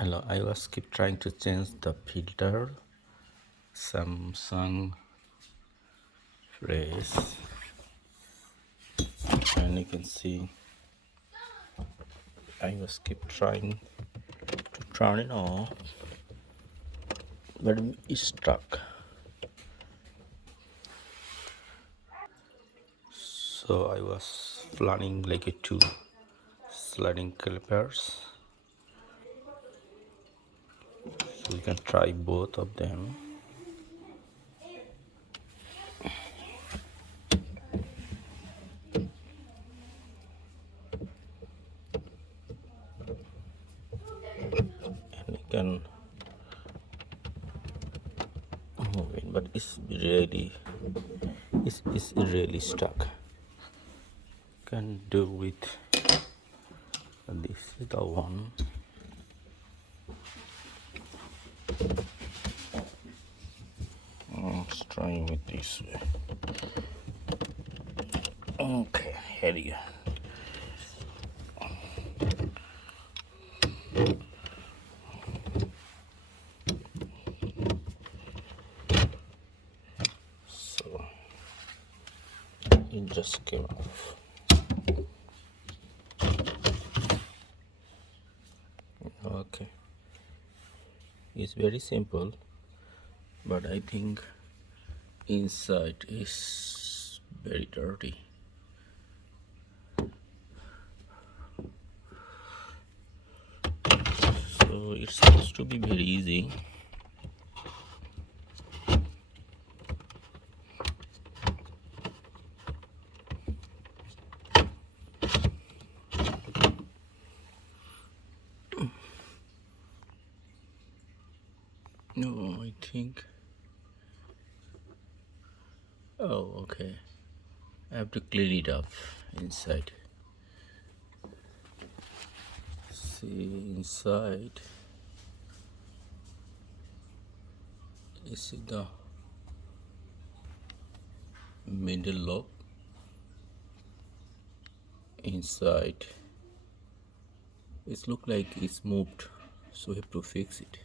Hello, I was keep trying to change the filter. Samsung Race, and you can see I was keep trying to turn it off, but it's stuck. So I was planning like a two sliding calipers. So you can try both of them. And you can move it, but it's really stuck. Can do with this is the one. Let's try with this way. Okay, here you go. So it just came off. Okay, it's very simple, but I think inside is very dirty. So it's supposed to be very easy. No, I think. Oh, okay. I have to clean it up inside. See inside. You see the middle lobe inside. It look like it's moved, so we have to fix it.